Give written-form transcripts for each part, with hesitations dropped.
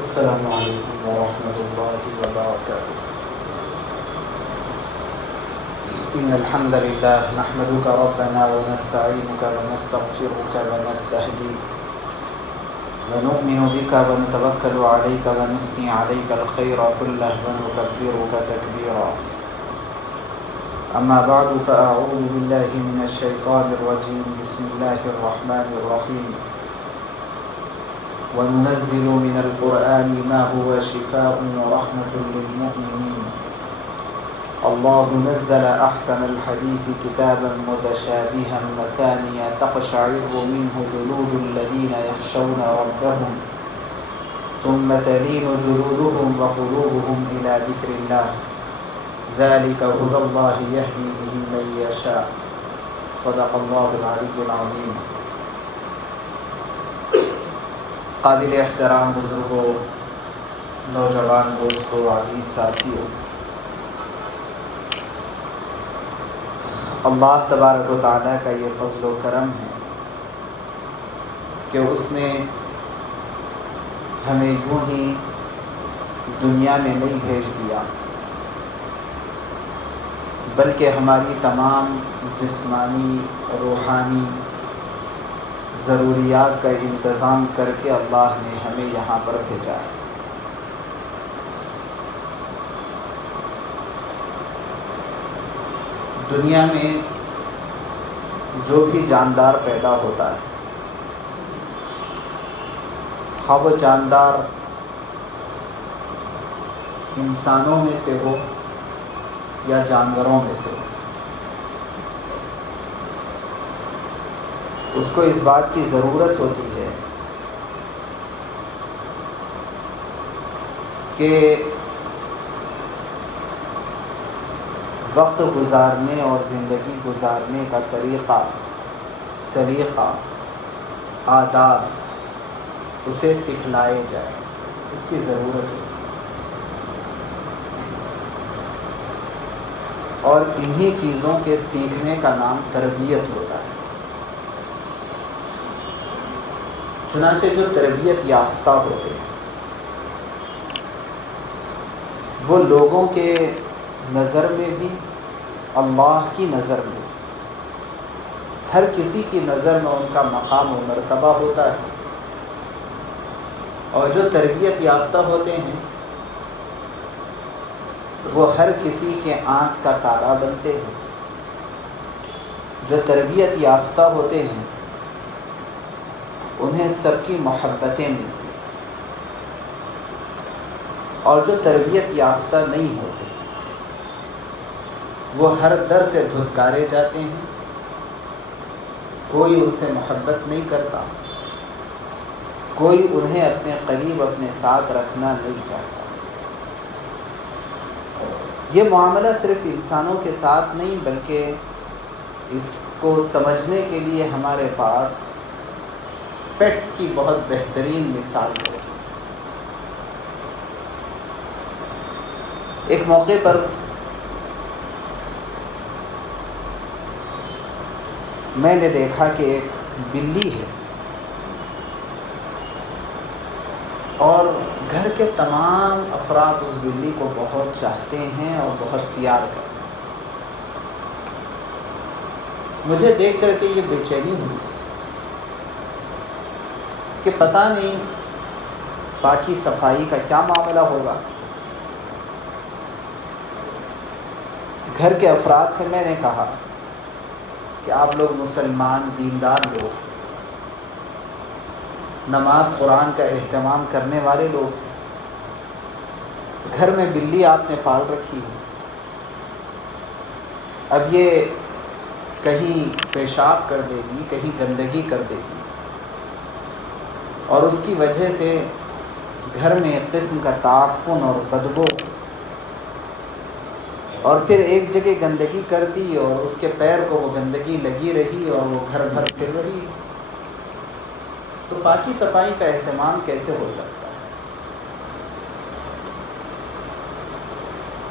السلام علیکم ورحمۃ اللہ وبرکاتہ۔ ان الحمد للہ نحمدک ربنا ونستعینک ونستغفرک ونستہدیک ونؤمن بک ونتوکل علیک ونثنی علیک الخیر کلہ ونکبرک تکبیرا۔ اما بعد فاعوذ باللہ من الشیطان الرجیم بسم اللہ الرحمن الرحیم۔ وَنُنَزِّلُ مِنَ الْقُرْآنِ مَا هُوَ شِفَاءٌ وَرَحْمَةٌ لِّلْمُؤْمِنِينَ اللَّهُ نَزَّلَ أَحْسَنَ الْحَدِيثِ كِتَابًا مُتَشَابِهًا مَّثَانِيَ تَقْشَعِرُّ مِنْهُ جُلُودُ الَّذِينَ يَخْشَوْنَ رَبَّهُمْ ثُمَّ تَلِينُ جُلُودُهُمْ وَقُلُوبُهُمْ إِلَى ذِكْرِ اللَّهِ ذَلِكَ هُدَى اللَّهِ يَهْدِي بِهِ مَن يَشَاءُ صدق اللہ العلی العظیم۔ قابل احترام بزرگوں، نوجوان دوستوں، عزیز ساتھیوں، اللہ تبارک و تعالیٰ کا یہ فضل و کرم ہے کہ اس نے ہمیں یوں ہی دنیا میں نہیں بھیج دیا، بلکہ ہماری تمام جسمانی، روحانی ضروریات کا انتظام کر کے اللہ نے ہمیں یہاں پر بھیجا ہے۔ دنیا میں جو بھی جاندار پیدا ہوتا ہے، خواہ وہ جاندار انسانوں میں سے ہو یا جانوروں میں سے ہو، اس کو اس بات کی ضرورت ہوتی ہے کہ وقت گزارنے اور زندگی گزارنے کا طریقہ، سلیقہ، آداب اسے سکھلائے جائے، اس کی ضرورت ہوتی ہے، اور انہی چیزوں کے سیکھنے کا نام تربیت ہوتا ہے۔ چنانچہ جو تربیت یافتہ ہوتے ہیں وہ لوگوں کے نظر میں بھی، اللہ کی نظر میں، ہر کسی کی نظر میں ان کا مقام و مرتبہ ہوتا ہے، اور جو تربیت یافتہ ہوتے ہیں وہ ہر کسی کے آنکھ کا تارا بنتے ہیں۔ جو تربیت یافتہ ہوتے ہیں انہیں سب کی محبتیں ملتی ہیں، اور جو تربیت یافتہ نہیں ہوتے وہ ہر در سے دھتکارے جاتے ہیں، کوئی ان سے محبت نہیں کرتا، کوئی انہیں اپنے قریب، اپنے ساتھ رکھنا نہیں چاہتا۔ یہ معاملہ صرف انسانوں کے ساتھ نہیں، بلکہ اس کو سمجھنے کے لیے ہمارے پاس پیٹس کی بہت بہترین مثال موجود ہے۔ ایک موقع پر میں نے دیکھا کہ ایک بلی ہے، اور گھر کے تمام افراد اس بلی کو بہت چاہتے ہیں اور بہت پیار کرتے ہیں۔ مجھے دیکھ کر کے یہ بے چینی ہوئی کہ پتہ نہیں پاکی صفائی کا کیا معاملہ ہوگا۔ گھر کے افراد سے میں نے کہا کہ آپ لوگ مسلمان دیندار لوگ، نماز قرآن کا اہتمام کرنے والے لوگ، گھر میں بلی آپ نے پال رکھی ہے، اب یہ کہیں پیشاب کر دے گی، کہیں گندگی کر دے گی، اور اس کی وجہ سے گھر میں ایک قسم کا تعفن اور بدبو، اور پھر ایک جگہ گندگی کرتی اور اس کے پیر کو وہ گندگی لگی رہی اور وہ گھر بھر پھر رہی، تو پاکی صفائی کا اہتمام کیسے ہو سکتا ہے؟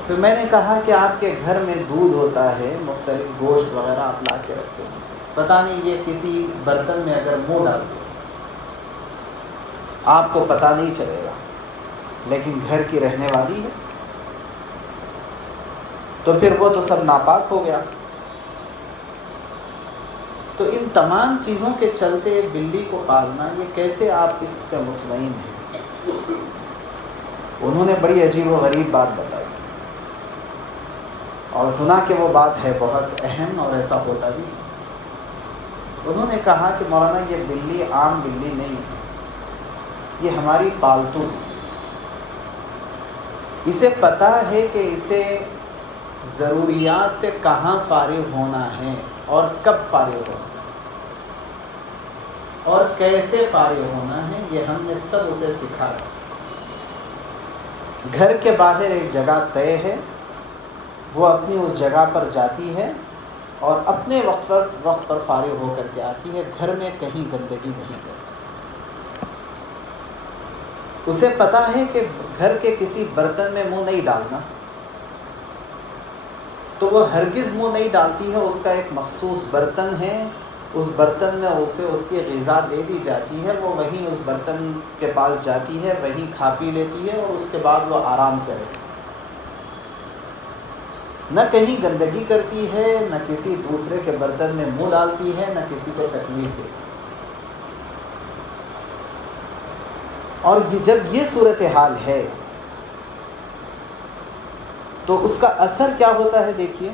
پھر میں نے کہا کہ آپ کے گھر میں دودھ ہوتا ہے، مختلف گوشت وغیرہ آپ لا کے رکھتے ہیں، پتہ نہیں یہ کسی برتن میں اگر منہ ڈال دو آپ کو پتہ نہیں چلے گا، لیکن گھر کی رہنے والی ہے تو پھر وہ تو سب ناپاک ہو گیا۔ تو ان تمام چیزوں کے چلتے بلی کو پالنا، یہ کیسے آپ اس پہ مطمئن ہیں؟ انہوں نے بڑی عجیب و غریب بات بتائی اور سنا کہ وہ بات ہے بہت اہم اور ایسا ہوتا بھی۔ انہوں نے کہا کہ مولانا یہ بلی عام بلی نہیں ہے، یہ ہماری پالتو بلی۔ اسے پتہ ہے کہ اسے ضروریات سے کہاں فارغ ہونا ہے اور کب فارغ ہونا ہے اور کیسے فارغ ہونا ہے، یہ ہم نے سب اسے سکھایا۔ گھر کے باہر ایک جگہ طے ہے، وہ اپنی اس جگہ پر جاتی ہے اور اپنے وقت پر فارغ ہو کر کے آتی ہے، گھر میں کہیں گندگی نہیں کرتی۔ اسے پتہ ہے کہ گھر کے کسی برتن میں منہ نہیں ڈالنا، تو وہ ہرگز منہ نہیں ڈالتی ہے۔ اس کا ایک مخصوص برتن ہے، اس برتن میں اسے اس کی غذا دے دی جاتی ہے، وہ وہیں اس برتن کے پاس جاتی ہے، وہیں کھا پی لیتی ہے اور اس کے بعد وہ آرام سے رہتی ہے۔ نہ کہیں گندگی کرتی ہے، نہ کسی دوسرے کے برتن میں منہ ڈالتی ہے، نہ کسی کو تکلیف دیتی ہے۔ اور جب یہ صورتحال ہے تو اس کا اثر کیا ہوتا ہے؟ دیکھیے،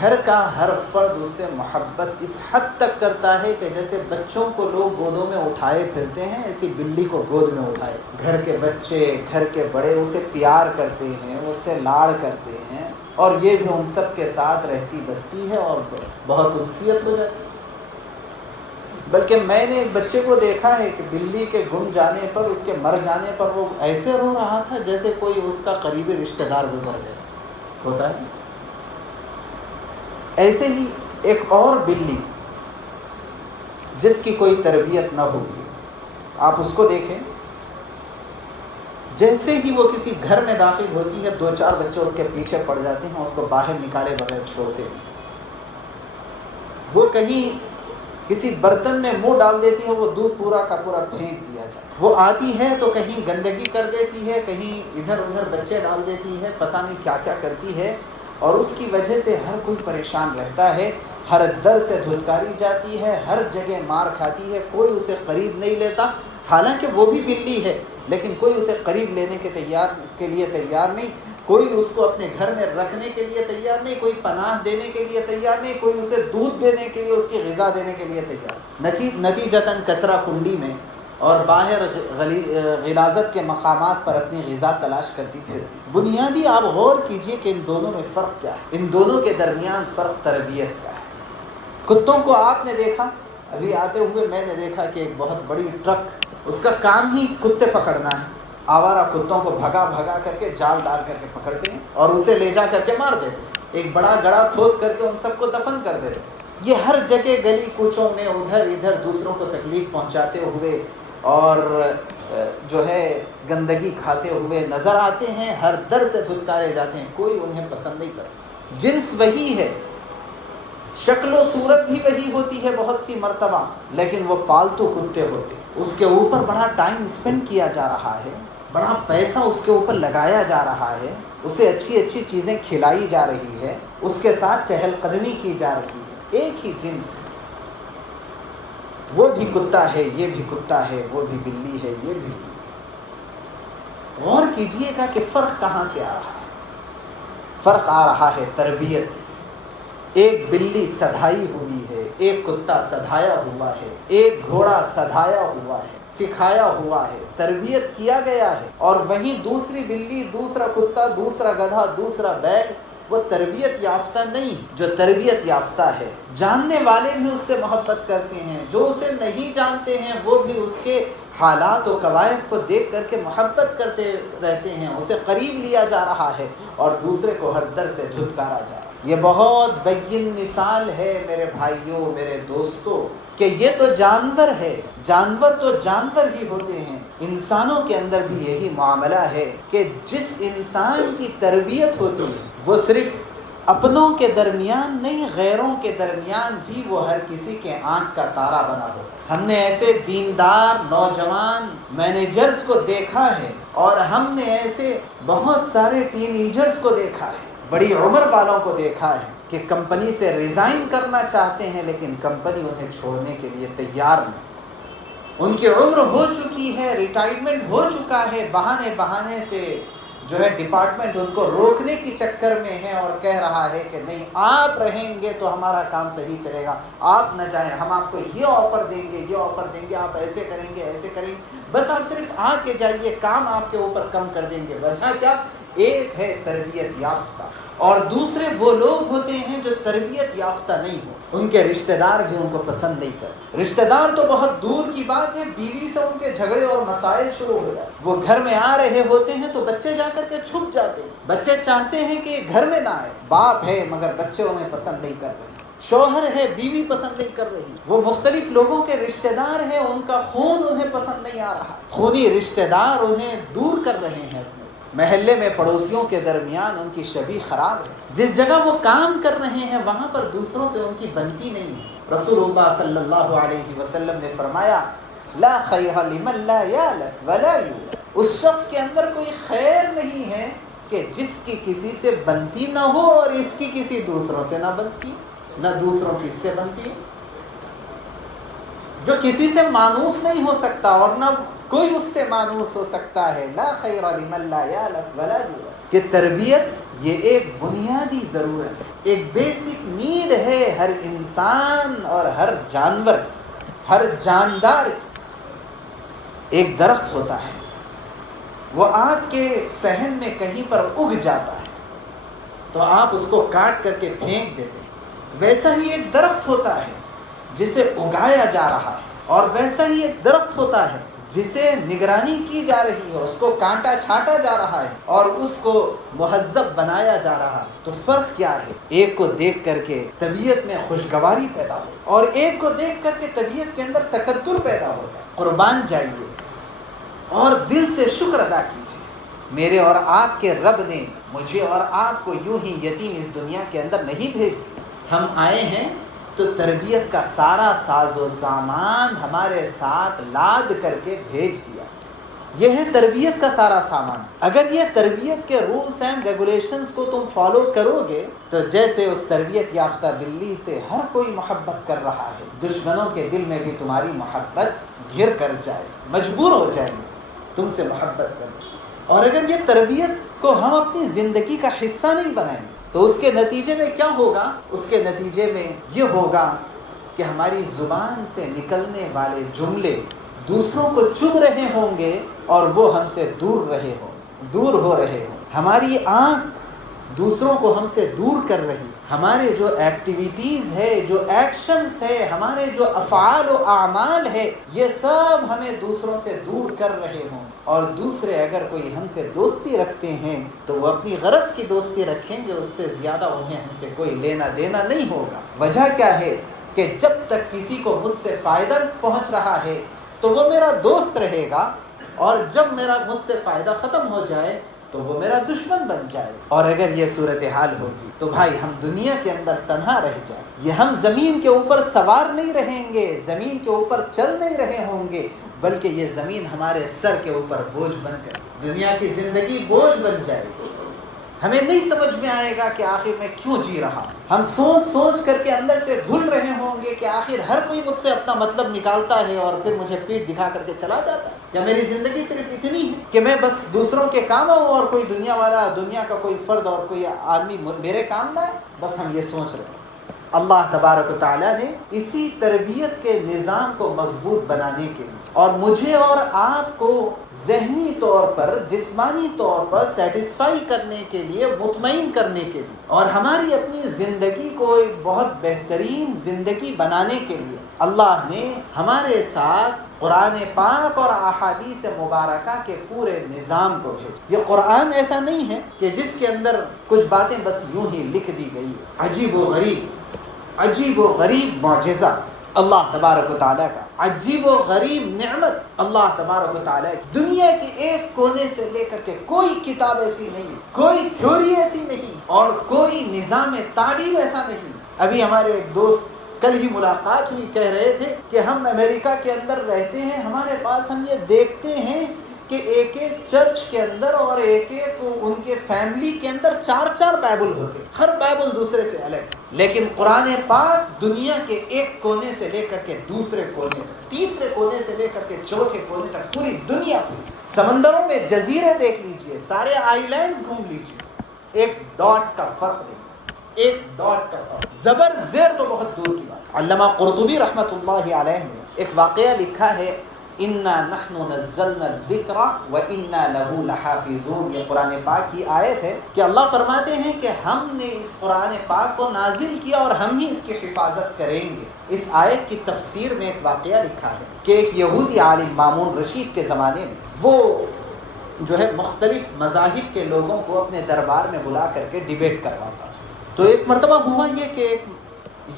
گھر کا ہر فرد اس سے محبت اس حد تک کرتا ہے کہ جیسے بچوں کو لوگ گودوں میں اٹھائے پھرتے ہیں، ایسی بلی کو گود میں اٹھائے۔ گھر کے بچے، گھر کے بڑے اسے پیار کرتے ہیں، اس سے لاڑ کرتے ہیں اور یہ بھی ان سب کے ساتھ رہتی بستی ہے اور بہت انسیت ہو جاتی ہے۔ بلکہ میں نے ایک بچے کو دیکھا ہے کہ بلی کے گم جانے پر، اس کے مر جانے پر وہ ایسے رو رہا تھا جیسے کوئی اس کا قریبی رشتہ دار گزر گیا ہوتا ہے۔ ایسے ہی ایک اور بلی جس کی کوئی تربیت نہ ہوگی، آپ اس کو دیکھیں، جیسے ہی وہ کسی گھر میں داخل ہوتی ہے 2-4 بچے اس کے پیچھے پڑ جاتے ہیں، اس کو باہر نکالے بغیر چھوڑتے ہیں۔ وہ کہیں کسی برتن میں منہ ڈال دیتی ہے، وہ دودھ پورا کا پورا پھینک دیا جاتا ہے۔ وہ آتی ہے تو کہیں گندگی کر دیتی ہے، کہیں ادھر ادھر بچے ڈال دیتی ہے، پتہ نہیں کیا کیا کرتی ہے، اور اس کی وجہ سے ہر کوئی پریشان رہتا ہے، ہر در سے دھتکاری جاتی ہے، ہر جگہ مار کھاتی ہے، کوئی اسے قریب نہیں لیتا۔ حالانکہ وہ بھی بلی ہے لیکن کوئی اسے قریب لینے کے لیے تیار نہیں، کوئی اس کو اپنے گھر میں رکھنے کے لیے تیار نہیں، کوئی پناہ دینے کے لیے تیار نہیں، کوئی اسے دودھ دینے کے لیے، اس کی غذا دینے کے لیے تیار۔ نتیجتاً کچرا کنڈی میں اور باہر غلاظت کے مقامات پر اپنی غذا تلاش کرتی پھرتی۔ بنیادی آپ غور کیجئے کہ ان دونوں میں فرق کیا ہے۔ ان دونوں کے درمیان فرق تربیت کا ہے۔ کتوں کو آپ نے دیکھا، ابھی آتے ہوئے میں نے دیکھا کہ ایک بہت بڑی ٹرک، اس کا کام ہی کتے پکڑنا ہے۔ آوارہ کتوں کو بھگا بھگا کر کے جال ڈال کر کے پکڑتے ہیں اور اسے لے جا کر کے مار دیتے ہیں، ایک بڑا گڑھا کھود کر کے ان سب کو دفن کر دیتے ہیں۔ یہ ہر جگہ گلی کوچوں میں ادھر ادھر دوسروں کو تکلیف پہنچاتے ہوئے اور جو ہے گندگی کھاتے ہوئے نظر آتے ہیں، ہر در سے دھتکارے جاتے ہیں، کوئی انہیں پسند نہیں کرتا۔ جنس وہی ہے، شکل و صورت بھی وہی ہوتی ہے بہت سی مرتبہ، لیکن وہ پالتو کتے ہوتے ہیں۔ اس کے اوپر بڑا ٹائم اسپینڈ کیا جا رہا ہے، بڑا پیسہ اس کے اوپر لگایا جا رہا ہے، اسے اچھی اچھی چیزیں کھلائی جا رہی ہے، اس کے ساتھ چہل قدمی کی جا رہی ہے۔ ایک ہی جنس ہے، وہ بھی کتا ہے، یہ بھی کتا ہے، وہ بھی بلی ہے، یہ بھی۔ غور کیجئے گا کہ فرق کہاں سے آ رہا ہے۔ فرق آ رہا ہے تربیت سے۔ ایک بلی سدھائی ہوئی ہے، ایک کتا سدھایا ہوا ہے، ایک گھوڑا سدھایا ہوا ہے، سکھایا ہوا ہے، تربیت کیا گیا ہے، اور وہیں دوسری بلی، دوسرا کتا، دوسرا گدھا، دوسرا بیل، وہ تربیت یافتہ نہیں۔ جو تربیت یافتہ ہے، جاننے والے بھی اس سے محبت کرتے ہیں، جو اسے نہیں جانتے ہیں وہ بھی اس کے حالات و کوائف کو دیکھ کر کے محبت کرتے رہتے ہیں، اسے قریب لیا جا رہا ہے اور دوسرے کو ہر در سے دھتکارا جا رہا ہے۔ یہ بہت بین مثال ہے میرے بھائیوں، میرے دوستوں، کہ یہ تو جانور ہے، جانور تو جانور ہی ہوتے ہیں۔ انسانوں کے اندر بھی یہی معاملہ ہے کہ جس انسان کی تربیت ہوتی ہے وہ صرف اپنوں کے درمیان نہیں غیروں کے درمیان بھی وہ ہر کسی کے آنکھ کا تارا بنا ہو۔ ہم نے ایسے دیندار نوجوان مینیجرز کو دیکھا ہے اور ہم نے ایسے بہت سارے ٹین ایجرز کو دیکھا ہے، بڑی عمر والوں کو دیکھا ہے کہ کمپنی سے ریزائن کرنا چاہتے ہیں لیکن کمپنی انہیں چھوڑنے کے لیے تیار نہیں۔ ان کی عمر ہو چکی ہے، ریٹائرمنٹ ہو چکا ہے، بہانے سے جو ہے ڈپارٹمنٹ ان کو روکنے کی چکر میں ہے اور کہہ رہا ہے کہ نہیں آپ رہیں گے تو ہمارا کام صحیح چلے گا، آپ نہ جائیں، ہم آپ کو یہ آفر دیں گے، آپ ایسے کریں گے، بس آپ صرف آ کے جائیے، کام آپ کے اوپر کم کر دیں گے۔ وجہ کیا؟ ایک ہے تربیت یافتہ اور دوسرے وہ لوگ ہوتے ہیں جو تربیت یافتہ نہیں ہو، ان کے رشتہ دار بھی ان کو پسند نہیں کرتے۔ رشتہ دار تو بہت دور کی بات ہے، بیوی سے ان کے جھگڑے اور مسائل شروع ہو جاتے، وہ گھر میں آ رہے ہوتے ہیں تو بچے جا کر کے چھپ جاتے ہیں، بچے چاہتے ہیں کہ گھر میں نہ آئے، باپ ہے مگر بچے انہیں پسند نہیں کر رہے، شوہر ہے بیوی پسند نہیں کر رہی، وہ مختلف لوگوں کے رشتہ دار ہیں، ان کا خون انہیں پسند نہیں آ رہا، خونی رشتہ دار انہیں دور کر رہے ہیں اپنے سے، محلے میں پڑوسیوں کے درمیان ان کی شبیہ خراب ہے، جس جگہ وہ کام کر رہے ہیں وہاں پر دوسروں سے ان کی بنتی نہیں ہے۔ رسول اللہ صلی اللہ علیہ وسلم نے فرمایا لا خیر لمن لا یالف ولا یولف، اس شخص کے اندر کوئی خیر نہیں ہے کہ جس کی کسی سے بنتی نہ ہو اور اس کی کسی دوسروں سے نہ بنتی، نہ دوسروں کی اس سے بنتی ہے، جو کسی سے مانوس نہیں ہو سکتا اور نہ کوئی اس سے مانوس ہو سکتا ہے۔ لا خیر لمن لا یالف ولا یولف، کہ تربیت یہ ایک بنیادی ضرورت ہے، ایک بیسک نیڈ ہے ہر انسان اور ہر جانور، ہر جاندار۔ ایک درخت ہوتا ہے، وہ آپ کے صحن میں کہیں پر اگ جاتا ہے تو آپ اس کو کاٹ کر کے پھینک دیتے ہیں، ویسا ہی ایک درخت ہوتا ہے جسے اگایا جا رہا ہے، اور ویسا ہی ایک درخت ہوتا ہے جسے نگرانی کی جا رہی ہے، اس کو کانٹا چھاٹا جا رہا ہے اور اس کو مہذب بنایا جا رہا ہے۔ تو فرق کیا ہے؟ ایک کو دیکھ کر کے طبیعت میں خوشگواری پیدا ہو اور ایک کو دیکھ کر کے طبیعت کے اندر تکدر پیدا ہوتا ہے۔ قربان جائیے اور دل سے شکر ادا کیجیے، میرے اور آپ کے رب نے مجھے اور آپ کو یوں ہی یتیم اس دنیا کے اندر نہیں بھیج دیا، ہم آئے ہیں تو تربیت کا سارا ساز و سامان ہمارے ساتھ لاد کر کے بھیج دیا، یہ ہے تربیت کا سارا سامان۔ اگر یہ تربیت کے رولز اینڈ ریگولیشنز کو تم فالو کرو گے تو جیسے اس تربیت یافتہ بلی سے ہر کوئی محبت کر رہا ہے، دشمنوں کے دل میں بھی تمہاری محبت گھر کر جائے، مجبور ہو جائیں گے تم سے محبت کرنے۔ اور اگر یہ تربیت کو ہم اپنی زندگی کا حصہ نہیں بنائیں تو اس کے نتیجے میں کیا ہوگا؟ اس کے نتیجے میں یہ ہوگا کہ ہماری زبان سے نکلنے والے جملے دوسروں کو چبھ رہے ہوں گے اور وہ ہم سے دور ہو رہے ہوں، ہماری آنکھ دوسروں کو ہم سے دور کر رہی، ہمارے جو ایکٹیویٹیز ہے، جو ایکشنز ہے، ہمارے جو افعال و اعمال ہے، یہ سب ہمیں دوسروں سے دور کر رہے ہوں، اور دوسرے اگر کوئی ہم سے دوستی رکھتے ہیں تو وہ اپنی غرض کی دوستی رکھیں گے، اس سے زیادہ انہیں ہم سے کوئی لینا دینا نہیں ہوگا۔ وجہ کیا ہے کہ جب تک کسی کو مجھ سے فائدہ پہنچ رہا ہے تو وہ میرا دوست رہے گا، اور جب مجھ سے فائدہ ختم ہو جائے تو وہ میرا دشمن بن جائے۔ اور اگر یہ صورتحال ہوگی تو بھائی ہم دنیا کے اندر تنہا رہ جائیں، یہ ہم زمین کے اوپر سوار نہیں رہیں گے، زمین کے اوپر چل نہیں رہے ہوں گے، بلکہ یہ زمین ہمارے سر کے اوپر بوجھ بن کر، دنیا کی زندگی بوجھ بن جائے گی، ہمیں نہیں سمجھ میں آئے گا کہ آخر میں کیوں جی رہا ہوں، ہم سوچ کر کے اندر سے گھل رہے ہوں گے کہ آخر ہر کوئی مجھ سے اپنا مطلب نکالتا ہے اور پھر مجھے پیٹھ دکھا کر کے چلا جاتا ہے، یا میری زندگی صرف اتنی ہے کہ میں بس دوسروں کے کام آؤں اور کوئی دنیا کا کوئی فرد اور کوئی آدمی میرے کام نہ آئے، بس ہم یہ سوچ رہے ہیں۔ اللہ تبارک و تعالیٰ نے اسی تربیت کے نظام کو مضبوط بنانے کے لیے اور مجھے اور آپ کو ذہنی طور پر، جسمانی طور پر سیٹسفائی کرنے کے لیے، مطمئن کرنے کے لیے، اور ہماری اپنی زندگی کو ایک بہت بہترین زندگی بنانے کے لیے اللہ نے ہمارے ساتھ قرآن پاک اور احادیث مبارکہ کے پورے نظام کو بھیجا۔ یہ قرآن ایسا نہیں ہے کہ جس کے اندر کچھ باتیں بس یوں ہی لکھ دی گئی ہے۔ عجیب و غریب معجزہ اللہ تبارک و تعالیٰ کا عجیب و غریب نعمت اللہ تبارک و تعالیٰ کی. دنیا کے ایک کونے سے لے کر کے کوئی کتاب ایسی نہیں، کوئی تھیوری ایسی نہیں، اور کوئی نظام تعلیم ایسا نہیں. ابھی ہمارے ایک دوست کل ہی ملاقات ہوئی، کہہ رہے تھے کہ ہم امریکہ کے اندر رہتے ہیں، ہمارے پاس ہم یہ دیکھتے ہیں کہ ایک ایک چرچ کے اندر اور ایک ایک ان کے فیملی کے اندر 4 بائبل ہوتے ہیں، ہر بائبل دوسرے سے الگ. لیکن قرآن پاک دنیا کے ایک کونے سے لے کر کے دوسرے کونے تک، تیسرے کونے سے لے کر کے چوتھے کونے تک، پوری دنیا کو، سمندروں میں جزیرے دیکھ لیجئے، سارے آئی لینڈز گھوم لیجئے، ایک ڈاٹ کا فرق نہیں، ایک ڈاٹ کا فرق. زبر زیر تو بہت دور کی بات. علامہ قرطبی رحمۃ اللہ علیہ نے ایک واقعہ لکھا ہے، اِنَّا نَحْنُ نَزَّلْنَا الذِّكْرَ وَإِنَّا لَهُ لَحَافِظُونَ. یہ قرآن پاک کی آیت ہے کہ اللہ فرماتے ہیں کہ ہم نے اس قرآن پاک کو نازل کیا اور ہم ہی اس کی حفاظت کریں گے. اس آیت کی تفسیر میں ایک واقعہ لکھا ہے کہ ایک یہودی عالم مامون رشید کے زمانے میں وہ جو ہے مختلف مذاہب کے لوگوں کو اپنے دربار میں بلا کر کے ڈیبیٹ کرواتا تھا. تو ایک مرتبہ ہوا یہ کہ ایک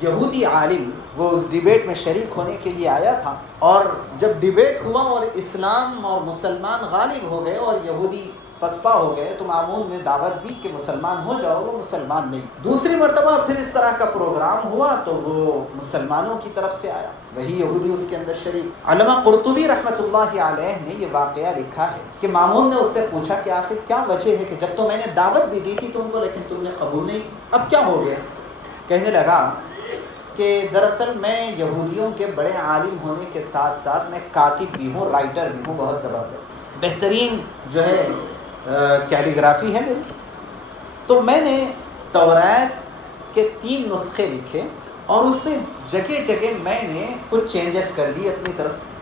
یہودی عالم وہ اس ڈیبیٹ میں شریک ہونے کے لیے آیا تھا، اور جب ڈیبیٹ ہوا اور اسلام اور مسلمان غالب ہو گئے اور یہودی پسپا ہو گئے، تو مامون نے دعوت دی کہ مسلمان ہو جاؤ. وہ مسلمان نہیں. دوسری مرتبہ پھر اس طرح کا پروگرام ہوا تو وہ مسلمانوں کی طرف سے آیا، وہی یہودی اس کے اندر شریک. علامہ قرطبی رحمۃ اللہ علیہ نے یہ واقعہ لکھا ہے کہ مامون نے اس سے پوچھا کہ آخر کیا وجہ ہے کہ جب تو میں نے دعوت بھی دی تھی تم کو لیکن تم نے قبول نہیں، اب کیا ہو گیا؟ کہنے لگا کہ دراصل میں یہودیوں کے بڑے عالم ہونے کے ساتھ ساتھ میں کاتب بھی ہوں، رائٹر بھی ہوں، بہت زبردست بہترین جو ہے کیلیگرافی ہے میری. تو میں نے تورات کے 3 نسخے لکھے اور اس میں جگہ جگہ میں نے کچھ چینجز کر دی اپنی طرف سے،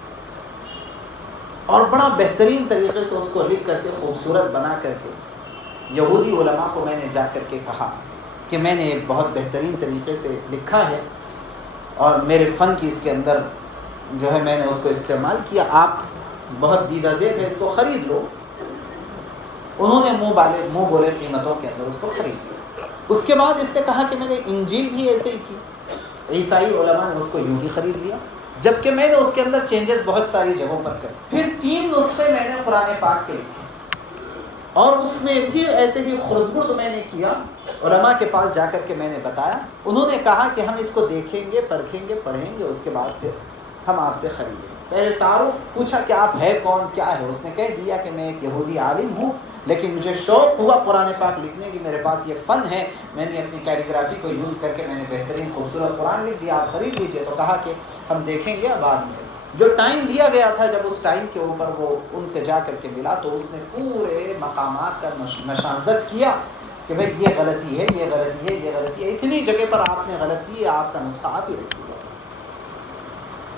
اور بڑا بہترین طریقے سے اس کو لکھ کر کے خوبصورت بنا کر کے یہودی علماء کو میں نے جا کر کے کہا کہ میں نے ایک بہت بہترین طریقے سے لکھا ہے اور میرے فن کی اس کے اندر جو ہے میں نے اس کو استعمال کیا، آپ بہت دیدہ زیب ہے، اس کو خرید لو. انہوں نے منہ بولے قیمتوں کے اندر اس کو خرید لیا. اس کے بعد اس نے کہا کہ میں نے انجیل بھی ایسے ہی کی، عیسائی علماء نے اس کو یوں ہی خرید لیا، جبکہ میں نے اس کے اندر چینجز بہت ساری جگہوں پر کر. پھر 3 نسخے میں نے قرآن پاک کے لکھے اور اس میں بھی ایسے ہی خردبرد میں نے کیا. علماء کے پاس جا کر کے میں نے بتایا، انہوں نے کہا کہ ہم اس کو دیکھیں گے، پرکھیں گے، پڑھیں گے، اس کے بعد پھر ہم آپ سے خریدیں گے. پہلے تعارف پوچھا کہ آپ ہے کون، کیا ہے؟ اس نے کہہ دیا کہ میں ایک یہودی عالم ہوں، لیکن مجھے شوق ہوا قرآن پاک لکھنے کی، میرے پاس یہ فن ہے، میں نے اپنی کیلیگرافی کو یوز کر کے میں نے بہترین خوبصورت قرآن لکھ دیا، آپ خرید لیجئے. تو کہا کہ ہم دیکھیں گے بعد میں. جو ٹائم دیا گیا تھا، جب اس ٹائم کے اوپر وہ ان سے جا کر کے ملا تو اس نے پورے مقامات کا نشانزد کیا کہ بھئی یہ غلطی ہے، یہ غلطی ہے، یہ غلطی ہے، اتنی جگہ پر آپ نے غلط کی ہے، آپ کا نسخہ آپ ہی رکھیے گا بس.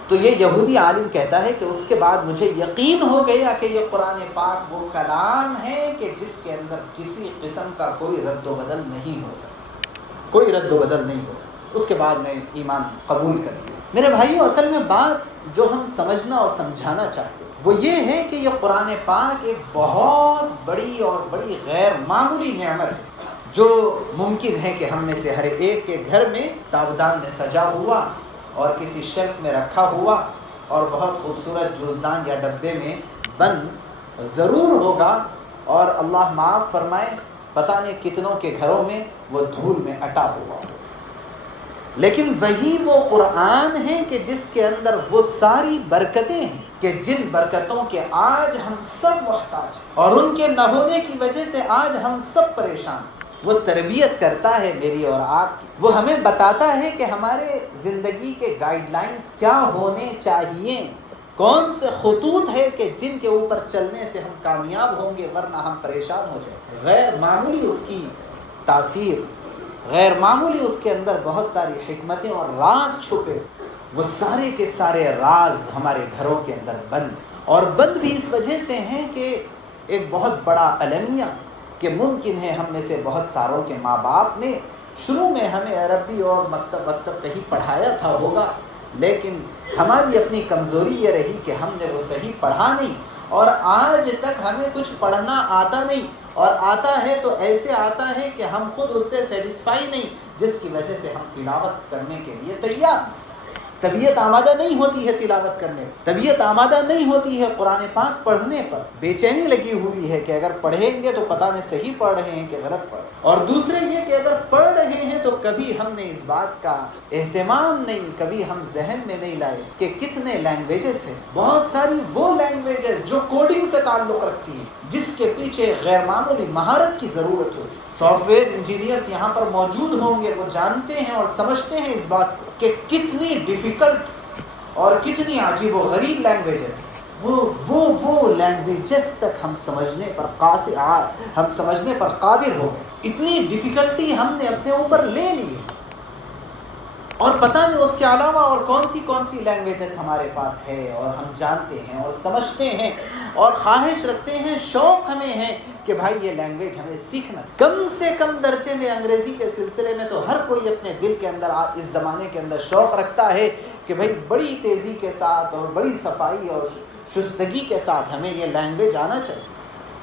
تو یہ یہودی عالم کہتا ہے کہ اس کے بعد مجھے یقین ہو گیا کہ یہ قرآن پاک وہ کلام ہے کہ جس کے اندر کسی قسم کا کوئی رد و بدل نہیں ہو سکتا، کوئی رد و بدل نہیں ہو سکتا. اس کے بعد میں ایمان قبول کر لیا. میرے بھائیوں، اصل میں بات جو ہم سمجھنا اور سمجھانا چاہتے ہیں وہ یہ ہے کہ یہ قرآن پاک ایک بہت بڑی اور بڑی غیر معمولی نعمت ہے، جو ممکن ہے کہ ہم میں سے ہر ایک کے گھر میں تابدان میں سجا ہوا اور کسی شیلف میں رکھا ہوا اور بہت خوبصورت جوزدان یا ڈبے میں بند ضرور ہوگا، اور اللہ معاف فرمائے پتہ نہیں کتنوں کے گھروں میں وہ دھول میں اٹا ہوا. لیکن وہی وہ قرآن ہے کہ جس کے اندر وہ ساری برکتیں ہیں کہ جن برکتوں کے آج ہم سب محتاج ہیں، اور ان کے نہ ہونے کی وجہ سے آج ہم سب پریشان ہیں. وہ تربیت کرتا ہے میری اور آپ کی، وہ ہمیں بتاتا ہے کہ ہمارے زندگی کے گائیڈ لائنز کیا ہونے چاہیے، کون سے خطوط ہے کہ جن کے اوپر چلنے سے ہم کامیاب ہوں گے ورنہ ہم پریشان ہو جائیں. غیر معمولی اس کی تاثیر، غیر معمولی اس کے اندر بہت ساری حکمتیں اور راز چھپے. وہ سارے کے سارے راز ہمارے گھروں کے اندر بند، اور بند بھی اس وجہ سے ہیں کہ ایک بہت بڑا المیہ کہ ممکن ہے ہم میں سے بہت ساروں کے ماں باپ نے شروع میں ہمیں عربی اور مکتب کہیں پڑھایا تھا ہوگا، لیکن ہماری اپنی کمزوری یہ رہی کہ ہم نے وہ صحیح پڑھا نہیں، اور آج تک ہمیں کچھ پڑھنا آتا نہیں، اور آتا ہے تو ایسے آتا ہے کہ ہم خود اس سے سیٹسفائی نہیں، جس کی وجہ سے ہم تلاوت کرنے کے لیے طبیعت آمادہ نہیں ہوتی ہے تلاوت کرنے پر، طبیعت آمادہ نہیں ہوتی ہے قرآن پاک پڑھنے پر، بے چینی لگی ہوئی ہے کہ اگر پڑھیں گے تو پتہ نہیں صحیح پڑھ رہے ہیں کہ غلط پڑھ رہے ہیں، اور دوسرے یہ کہ اگر پڑھ رہے ہیں تو کبھی ہم نے اس بات کا اہتمام نہیں، کبھی ہم ذہن میں نہیں لائے کہ کتنے لینگویجز ہیں، بہت ساری وہ لینگویجز جو کوڈنگ سے تعلق رکھتی ہیں، جس کے پیچھے غیر معمولی مہارت کی ضرورت ہوتی ہے۔ سافٹ ویئر انجینئرز یہاں پر موجود ہوں گے، وہ جانتے ہیں اور سمجھتے ہیں اس بات کو کہ کتنی ڈیفیکلٹ اور کتنی عجیب و غریب لینگویجز، وہ لینگویجز تک ہم سمجھنے پر قادر ہو گئے، اتنی ڈیفیکلٹی ہم نے اپنے اوپر لے لی ہے، اور پتہ نہیں اس کے علاوہ اور کون سی لینگویجز ہمارے پاس ہے، اور ہم جانتے ہیں اور سمجھتے ہیں اور خواہش رکھتے ہیں، شوق ہمیں ہے کہ بھائی یہ لینگویج ہمیں سیکھنا، کم سے کم درجے میں انگریزی کے سلسلے میں تو ہر کوئی اپنے دل کے اندر اس زمانے کے اندر شوق رکھتا ہے کہ بھائی بڑی تیزی کے ساتھ اور بڑی صفائی اور شستگی کے ساتھ ہمیں یہ لینگویج آنا چاہیے،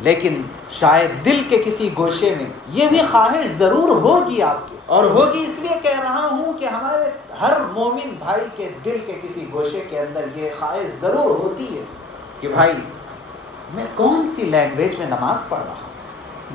لیکن شاید دل کے کسی گوشے میں یہ بھی خواہش ضرور ہوگی آپ کی، اور ہوگی اس لیے کہہ رہا ہوں کہ ہمارے ہر مومن بھائی کے دل کے کسی گوشے کے اندر یہ خواہش ضرور ہوتی ہے کہ بھائی میں کون سی لینگویج میں نماز پڑھ رہا ہوں،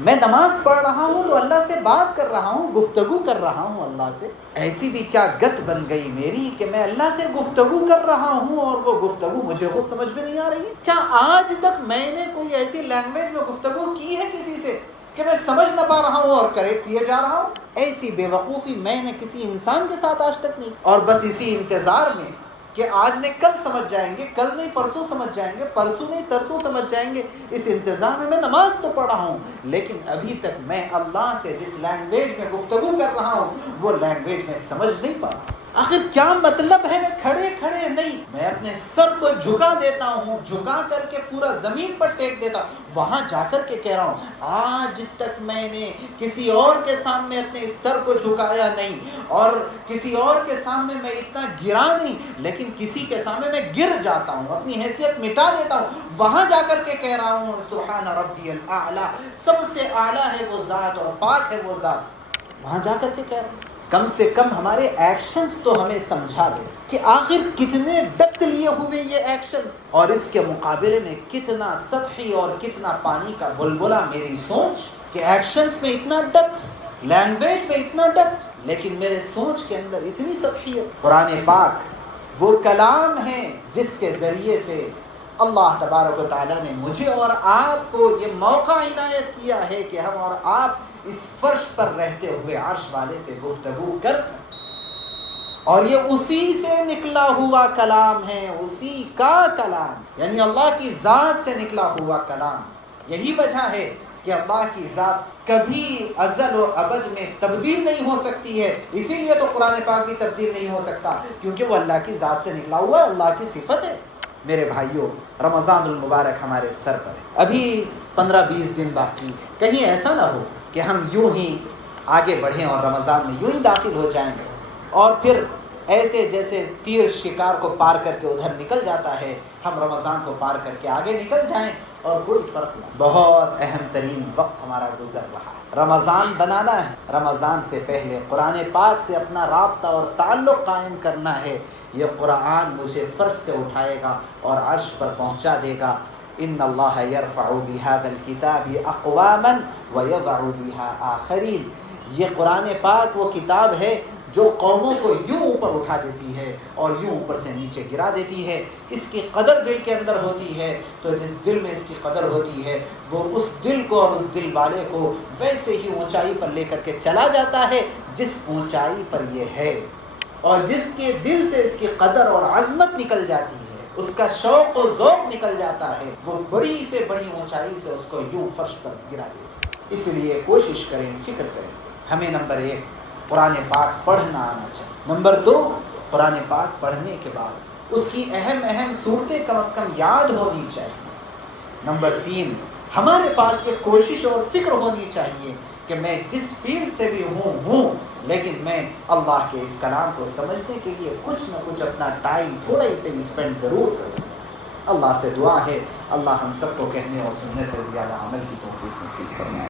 میں نماز پڑھ رہا ہوں تو اللہ سے بات کر رہا ہوں، گفتگو کر رہا ہوں اللہ سے، ایسی بھی کیا گت بن گئی میری کہ میں اللہ سے گفتگو کر رہا ہوں اور وہ گفتگو مجھے خود سمجھ میں نہیں آ رہی ہے؟ کیا آج تک میں نے کوئی ایسی لینگویج میں گفتگو کی ہے کسی سے کہ میں سمجھ نہ پا رہا ہوں اور کریکٹ کیے جا رہا ہوں؟ ایسی بے وقوفی میں نے کسی انسان کے ساتھ آج تک نہیں، اور بس اسی انتظار میں کہ آج نہیں کل سمجھ جائیں گے، کل نہیں پرسوں سمجھ جائیں گے، پرسوں نہیں ترسوں سمجھ جائیں گے، اس انتظار میں نماز تو پڑھ رہا ہوں، لیکن ابھی تک میں اللہ سے جس لینگویج میں گفتگو کر رہا ہوں وہ لینگویج میں سمجھ نہیں پا رہا۔ آخر کیا مطلب ہے میں کھڑے نہیں، میں اپنے سر کو جھکا دیتا ہوں، جھکا کر کے پورا زمین پر ٹیک دیتا ہوں، وہاں جا کر کے کہہ رہا ہوں آج تک میں نے کسی اور کے سامنے اپنے سر کو جھکایا نہیں، اور کسی اور کے سامنے میں اتنا گرا نہیں، لیکن کسی کے سامنے میں گر جاتا ہوں، اپنی حیثیت مٹا دیتا ہوں، وہاں جا کر کے کہہ رہا ہوں سبحان ربی الاعلیٰ، سب سے اعلیٰ ہے وہ ذات اور پاک ہے وہ ذات، وہاں جا کر کے کہہ رہا ہوں۔ کم سے کم ہمارے ایکشنز تو ہمیں سمجھا دے کہ آخر کتنے ڈپتھ لیے ہوئے یہ ایکشنز، اور اس کے مقابلے میں کتنا سطحی اور کتنا پانی کا بلبلا میری سوچ کہ ایکشنز میں اتنا ڈپتھ، لینگویج میں اتنا ڈپتھ، لیکن میرے سوچ کے اندر اتنی سطحیت۔ قرآن پاک وہ کلام ہے جس کے ذریعے سے اللہ تبارک و تعالیٰ نے مجھے اور آپ کو یہ موقع عنایت کیا ہے کہ ہم اور آپ اس فرش پر رہتے ہوئے عرش والے سے گفتگو کر سکیں، اور یہ اسی سے نکلا ہوا کلام ہے، اسی کا کلام، یعنی اللہ کی ذات سے نکلا ہوا کلام۔ یہی وجہ ہے کہ اللہ کی ذات کبھی ازل و ابد میں تبدیل نہیں ہو سکتی ہے، اسی لیے تو قرآن پاک بھی تبدیل نہیں ہو سکتا، کیونکہ وہ اللہ کی ذات سے نکلا ہوا اللہ کی صفت ہے۔ میرے بھائیوں، رمضان المبارک ہمارے سر پر ہے، ابھی 15-20 دن باقی ہے، کہیں ایسا نہ ہو کہ ہم یوں ہی آگے بڑھیں اور رمضان میں یوں ہی داخل ہو جائیں گے، اور پھر ایسے جیسے تیر شکار کو پار کر کے ادھر نکل جاتا ہے، ہم رمضان کو پار کر کے آگے نکل جائیں اور کوئی فرق نہیں۔ بہت اہم ترین وقت ہمارا گزر رہا ہے، رمضان بنانا ہے، رمضان سے پہلے قرآن پاک سے اپنا رابطہ اور تعلق قائم کرنا ہے۔ یہ قرآن مجھے فرش سے اٹھائے گا اور عرش پر پہنچا دے گا۔ ان اللہ یرفع بہذا الکتاب اقواما ویضع بها آخرین۔ یہ قرآن پاک وہ کتاب ہے جو قوموں کو یوں اوپر اٹھا دیتی ہے اور یوں اوپر سے نیچے گرا دیتی ہے۔ اس کی قدر دل کے اندر ہوتی ہے، تو جس دل میں اس کی قدر ہوتی ہے وہ اس دل کو اور اس دل والے کو ویسے ہی اونچائی پر لے کر کے چلا جاتا ہے جس اونچائی پر یہ ہے، اور جس کے دل سے اس کی قدر اور عظمت نکل جاتی ہے، اس کا شوق و ذوق نکل جاتا ہے، وہ بڑی سے بڑی اونچائی سے اس کو یوں فرش پر گرا دیتا ہے۔ اس لیے کوشش کریں، فکر کریں، ہمیں نمبر 1 قرآن پاک پڑھنا آنا چاہیے، نمبر 2 قرآن پاک پڑھنے کے بعد اس کی اہم صورتیں کم از کم یاد ہونی چاہیے، نمبر 3 ہمارے پاس یہ کوشش اور فکر ہونی چاہیے کہ میں جس فیلڈ سے بھی ہوں لیکن میں اللہ کے اس کلام کو سمجھنے کے لیے کچھ نہ کچھ اپنا ٹائم تھوڑا ہی سے اسپینڈ ضرور کروں۔ اللہ سے دعا ہے اللہ ہم سب کو کہنے اور سننے سے زیادہ عمل کی توفیق نصیب فرمائے۔